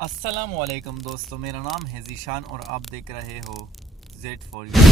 السلام علیکم دوستو، میرا نام ہے ذیشان اور آپ دیکھ رہے ہو زیڈ فور یو۔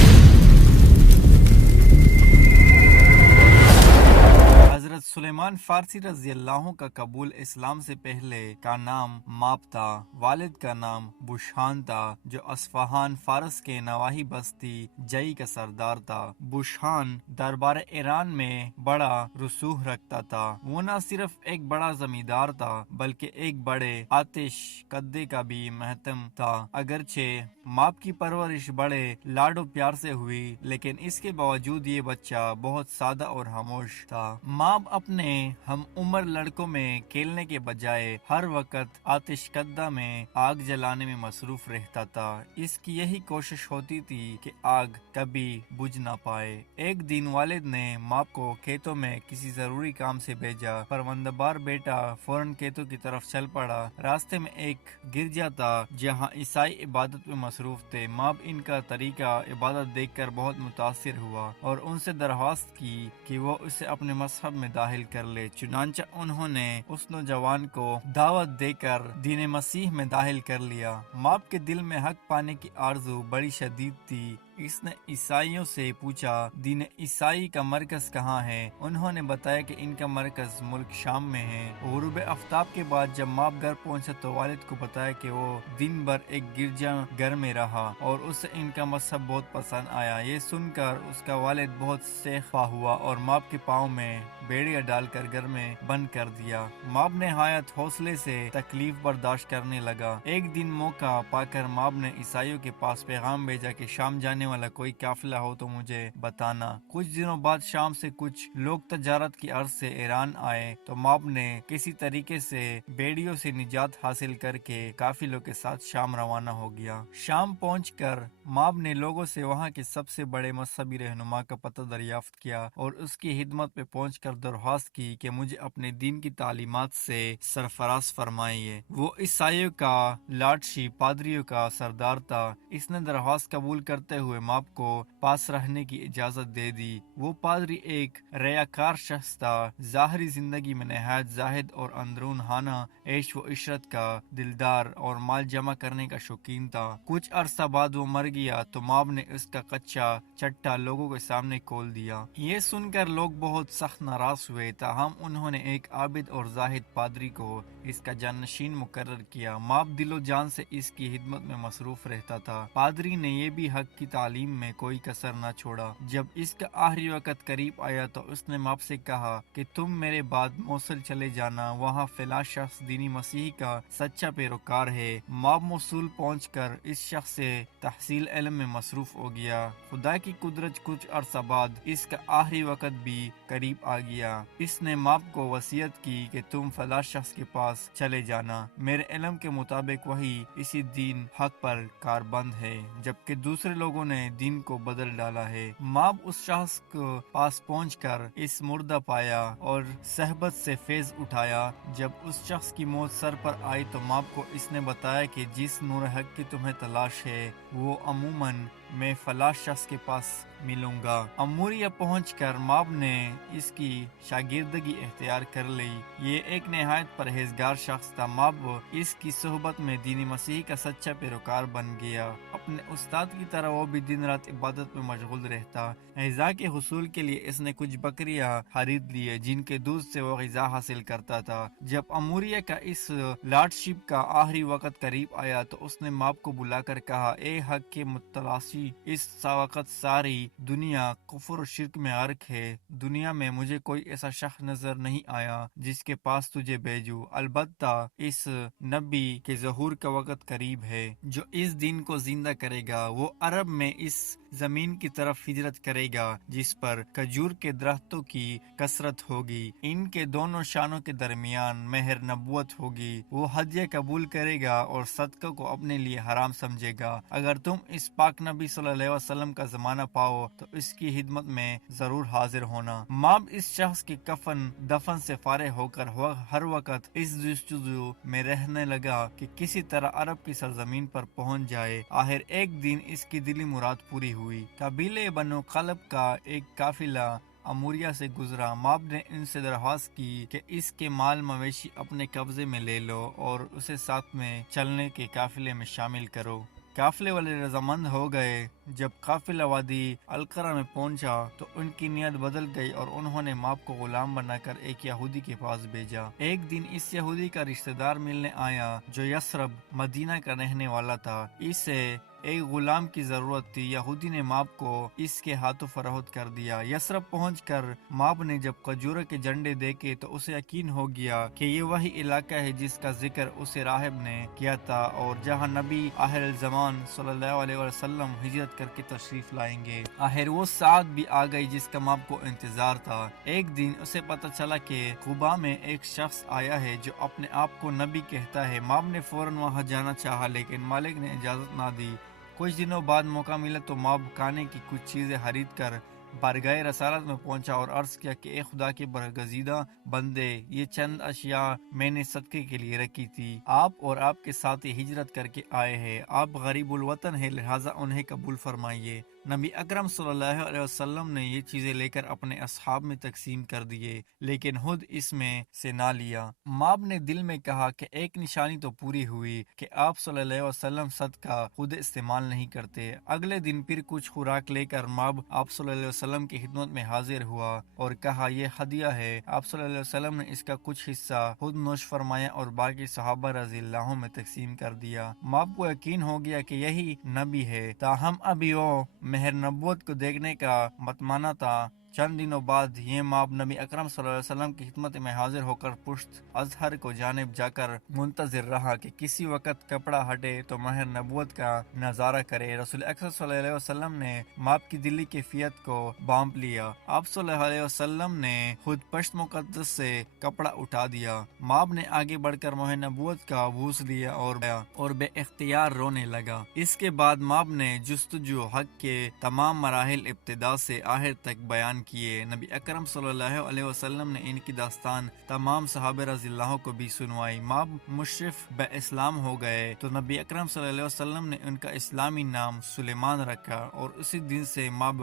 حضرت سلیمان فارسی رضی اللہ عنہ کا قبول اسلام سے پہلے کا نام ماب تھا۔ والد کا نام بوشہان تھا جو اصفہان فارس کے نواحی بستی جئی کا سردار تھا۔ بوشہان دربار ایران میں بڑا رسوخ رکھتا تھا۔ وہ نہ صرف ایک بڑا زمیندار تھا بلکہ ایک بڑے آتش کدے کا بھی محتم تھا۔ اگرچہ ماب کی پرورش بڑے لاڈ و پیار سے ہوئی لیکن اس کے باوجود یہ بچہ بہت سادہ اور خاموش تھا۔ ماب اپنے ہم عمر لڑکوں میں کھیلنے کے بجائے ہر وقت آتش کدہ میں آگ جلانے میں مصروف رہتا تھا۔ اس کی یہی کوشش ہوتی تھی کہ آگ کبھی بجھ نہ پائے۔ ایک دن والد نے ماب کو کھیتوں میں کسی ضروری کام سے بھیجا۔ فرمانبردار بیٹا فوراً کھیتوں کی طرف چل پڑا۔ راستے میں ایک گرجا تھا جہاں عیسائی عبادت میں مصروف تھے۔ ماب ان کا طریقہ عبادت دیکھ کر بہت متاثر ہوا اور ان سے درخواست کی کہ وہ اسے اپنے مذہب میں داخل کر لے۔ چنانچہ انہوں نے اس نوجوان کو دعوت دے کر دین مسیح میں داخل کر لیا۔ ماب کے دل میں حق پانے کی آرزو بڑی شدید تھی۔ اس نے عیسائیوں سے پوچھا دین عیسائی کا مرکز کہاں ہے۔ انہوں نے بتایا کہ ان کا مرکز ملک شام میں ہے۔ غروب آفتاب کے بعد جب ماب گھر پہنچا تو والد کو بتایا کہ وہ دن بھر ایک گرجا گھر میں رہا اور اسے ان کا مذہب بہت پسند آیا۔ یہ سن کر اس کا والد بہت سیخ ہوا اور ماب کے پاؤں میں بیڑیا ڈال کر گھر میں بند کر دیا۔ ماب نہایت حوصلے سے تکلیف برداشت کرنے لگا۔ ایک دن موقع پا کر ماب نے عیسائیوں کے پاس پیغام بھیجا کہ شام جانے والا کوئی قافلہ ہو تو مجھے بتانا۔ کچھ دنوں بعد شام سے کچھ لوگ تجارت کی غرض سے ایران آئے تو ماب نے کسی طریقے سے بیڑیوں سے نجات حاصل کر کے قافلوں کے ساتھ شام روانہ ہو گیا۔ شام پہنچ کر ماب نے لوگوں سے وہاں کے سب سے بڑے مذہبی رہنما کا پتہ دریافت کیا اور اس کی خدمت پہ پہنچ کر درخواست کی کہ مجھے اپنے دین کی تعلیمات سے سرفراز فرمائیے۔ وہ عیسائیوں کا لاڈشی پادریوں کا سردار تھا۔ اس نے درخواست قبول کرتے ہوئے ماب کو پاس رہنے کی اجازت دے دی۔ وہ پادری ایک ریاکار شخص تھا، ظاہری زندگی میں نہایت زاہد اور اندرون خانہ عیش و عشرت کا دلدار اور مال جمع کرنے کا شوقین تھا۔ کچھ عرصہ بعد وہ مر گیا تو ماب نے اس کا کچا چٹا لوگوں کے سامنے کھول دیا۔ یہ سن کر لوگ بہت سخت ناراض ہوئے، تاہم انہوں نے ایک عابد اور زاہد پادری کو اس کا جانشین مقرر کیا۔ ماب دل و جان سے اس کی خدمت میں مصروف رہتا تھا۔ پادری نے یہ بھی حق کی تعلیم میں کوئی کسر نہ چھوڑا۔ جب اس کا آخری وقت قریب آیا تو اس نے ماب سے کہا کہ تم میرے بعد موصل چلے جانا، وہاں فلاں شخص دینی مسیح کا سچا پیروکار ہے۔ ماب موصول پہنچ کر اس شخص سے تحصیل علم میں مصروف ہو گیا۔ خدا کی قدرت کچھ عرصہ بعد اس کا آخری وقت بھی قریب آ گیا۔ اس نے ماب کو وصیت کی کہ تم فلاں شخص کے پاس چلے جانا، میرے علم کے مطابق وہی اسی دین حق پر کاربند ہے جبکہ دوسرے لوگوں نے دین کو بدل ڈالا ہے۔ ماب اس شخص کو پاس پہنچ کر اس مردہ پایا اور صحبت سے فیض اٹھایا۔ جب اس شخص کی موت سر پر آئی تو ماب کو اس نے بتایا کہ جس نور حق کی تمہیں تلاش ہے وہ عموماً میں فلاں شخص کے پاس ملوں گا۔ اموریہ پہنچ کر ماب نے اس کی شاگردگی اختیار کر لی۔ یہ ایک نہایت پرہیزگار شخص تھا۔ ماب اس کی صحبت میں دین مسیح کا سچا پیروکار بن گیا۔ اپنے استاد کی طرح وہ بھی دن رات عبادت میں مشغول رہتا۔ غذا کے حصول کے لیے اس نے کچھ بکریاں خرید لیے جن کے دودھ سے وہ غذا حاصل کرتا تھا۔ جب اموریہ کا اس لارڈشپ کا آخری وقت قریب آیا تو اس نے ماب کو بلا کر کہا اے حق کے متلاشی، اس وقت ساری دنیا کفر و شرک میں غرق ہے۔ دنیا میں مجھے کوئی ایسا شخص نظر نہیں آیا جس کے پاس تجھے بھیجوں، البتہ اس نبی کے ظہور کا وقت قریب ہے جو اس دن کو زندہ کرے گا۔ وہ عرب میں اس زمین کی طرف ہجرت کرے گا جس پر کھجور کے درختوں کی کثرت ہوگی، ان کے دونوں شانوں کے درمیان مہر نبوت ہوگی۔ وہ ہدیہ قبول کرے گا اور صدقہ کو اپنے لیے حرام سمجھے گا۔ اگر تم اس پاک نبی صلی اللہ علیہ وسلم کا زمانہ پاؤ تو اس کی خدمت میں ضرور حاضر ہونا۔ ماب اس شخص کے کفن دفن سے فارغ ہو کر ہر وقت اس جستجو میں رہنے لگا کہ کسی طرح عرب کی سرزمین پر پہنچ جائے۔ آخر ایک دن اس کی دلی مراد پوری ہوئی۔ قبیلے بنو قلب کا ایک قافلہ اموریہ سے گزرا۔ ماب نے ان سے درخواست کی کہ اس کے مال مویشی اپنے قبضے میں لے لو اور اسے ساتھ میں چلنے کے قافلے میں شامل کرو۔ قافلے والے رضامند ہو گئے۔ جب قافلہ وادی القرہ میں پہنچا تو ان کی نیت بدل گئی اور انہوں نے ماب کو غلام بنا کر ایک یہودی کے پاس بھیجا۔ ایک دن اس یہودی کا رشتہ دار ملنے آیا جو یثرب مدینہ کا رہنے والا تھا۔ اسے ایک غلام کی ضرورت تھی۔ یہودی نے ماب کو اس کے ہاتھوں فروخت کر دیا۔ یثرب پہنچ کر ماب نے جب کھجوروں کے جھنڈے دیکھے تو اسے یقین ہو گیا کہ یہ وہی علاقہ ہے جس کا ذکر اسے راہب نے کیا تھا اور جہاں نبی آخر الزمان صلی اللہ علیہ وسلم ہجرت کر کے تشریف لائیں گے۔ آخر وہ ساعت بھی آ گئی جس کا ماب کو انتظار تھا۔ ایک دن اسے پتہ چلا کہ قباء میں ایک شخص آیا ہے جو اپنے آپ کو نبی کہتا ہے۔ ماب نے فوراً وہاں جانا چاہا لیکن مالک نے اجازت نہ دی۔ کچھ دنوں بعد موقع ملا تو ماب کھانے کی کچھ چیزیں خرید کر بارگاہ رسالت میں پہنچا اور عرض کیا کہ اے خدا کے برگزیدہ بندے، یہ چند اشیاء میں نے صدقے کے لیے رکھی تھی۔ آپ اور آپ کے ساتھی ہجرت کر کے آئے ہیں، آپ غریب الوطن ہیں، لہٰذا انہیں قبول فرمائیے۔ نبی اکرم صلی اللہ علیہ وسلم نے یہ چیزیں لے کر اپنے اصحاب میں تقسیم کر دیے لیکن خود اس میں سے نہ لیا۔ ماب نے دل میں کہا کہ ایک نشانی تو پوری ہوئی کہ آپ صلی اللہ علیہ وسلم صدقہ خود استعمال نہیں کرتے۔ اگلے دن پھر کچھ خوراک لے کر ماب آپ صلی اللہ علیہ وسلم کی خدمت میں حاضر ہوا اور کہا یہ ہدیہ ہے۔ آپ صلی اللہ علیہ وسلم نے اس کا کچھ حصہ خود نوش فرمایا اور باقی صحابہ رضی اللہ عنہم میں تقسیم کر دیا۔ ماب کو یقین ہو گیا کہ یہی نبی ہے، تاہم ابھی وہ مہر نبوت کو دیکھنے کا متمنا تھا۔ چند دنوں بعد یہ ماب نبی اکرم صلی اللہ علیہ وسلم کی خدمت میں حاضر ہو کر پشت ازہر کو جانب جا کر منتظر رہا کہ کسی وقت کپڑا ہٹے تو مہر نبوت کا نظارہ کرے۔ رسول اکرم صلی اللہ علیہ وسلم نے ماب کی دلی کیفیت کو بانپ لیا۔ آپ صلی اللہ علیہ وسلم نے خود پشت مقدس سے کپڑا اٹھا دیا۔ ماب نے آگے بڑھ کر مہر نبوت کا بوس لیا اور بے اختیار رونے لگا۔ اس کے بعد ماب نے جستجو حق کے تمام مراحل ابتدا سے آخر تک بیان کیے۔ نبی اکرم صلی اللہ علیہ وسلم نے ان کی داستان تمام صحابہ رضی اللہ عنہم کو بھی سنوائی۔ ماب مشرف بے اسلام ہو گئے تو نبی اکرم صلی اللہ علیہ وسلم نے ان کا اسلامی نام سلیمان رکھا اور اسی دن سے ماب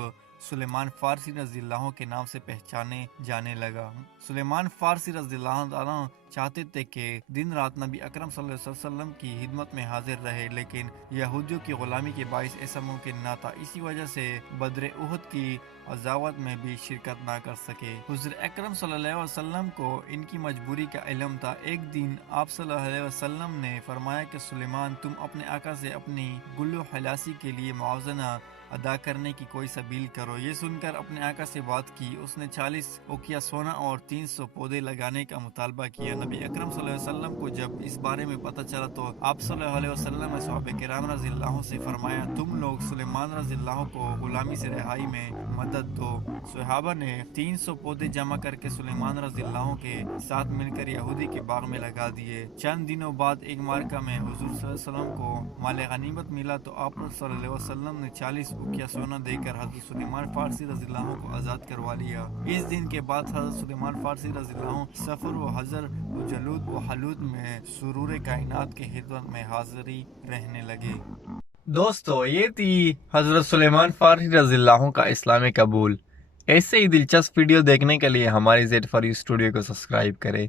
سلیمان فارسی رضی اللہ عنہ کے نام سے پہچانے جانے لگا۔ سلیمان فارسی رضی اللہ عنہ چاہتے تھے کہ دن رات نبی اکرم صلی اللہ علیہ وسلم کی خدمت میں حاضر رہے لیکن یہودیوں کی غلامی کے باعث ایسا ممکن نہ تھا، اسی وجہ سے بدر احد کی عزاوت میں بھی شرکت نہ کر سکے۔ حضور اکرم صلی اللہ علیہ وسلم کو ان کی مجبوری کا علم تھا۔ ایک دن آپ صلی اللہ علیہ وسلم نے فرمایا کہ سلیمان، تم اپنے آقا سے اپنی گلو خلاصی کے لیے موازنہ ادا کرنے کی کوئی سبیل کرو۔ یہ سن کر اپنے آقا سے بات کی، اس نے 40 اوقیہ سونا اور 300 پودے لگانے کا مطالبہ کیا۔ نبی اکرم صلی اللہ علیہ وسلم کو جب اس بارے میں پتہ چلا تو آپ صلی اللہ علیہ وسلم نے صحابہ کرام رضی اللہ عنہم سے فرمایا، تم لوگ سلیمان رضی اللہ عنہ کو غلامی سے رہائی میں مدد دو۔ صحابہ نے 300 پودے جمع کر کے سلیمان رضی اللہ عنہ کے ساتھ مل کر یہودی کے باغ میں لگا دیے۔ چند دنوں بعد ایک معرکہ میں حضور صلی اللہ علیہ وسلم کو مال غنیمت ملا تو آپ صلی اللہ علیہ وسلم نے 40 اوقیہ سونا دے کر حضرت سلیمان فارسی رضی اللہ عنہ کو آزاد کروا لیا۔ اس دن کے بعد حضرت سلیمان فارسی رضی اللہ عنہ سفر و حضر و جلود و حلود میں سرور کائنات کی خدمت میں حاضری رہنے لگے۔ دوستو، یہ تھی حضرت سلیمان فارسی رضی اللہ عنہ کا اسلامی قبول۔ ایسے ہی دلچسپ ویڈیو دیکھنے کے لیے ہماری زیڈ فار یو اسٹوڈیو کو سبسکرائب کریں۔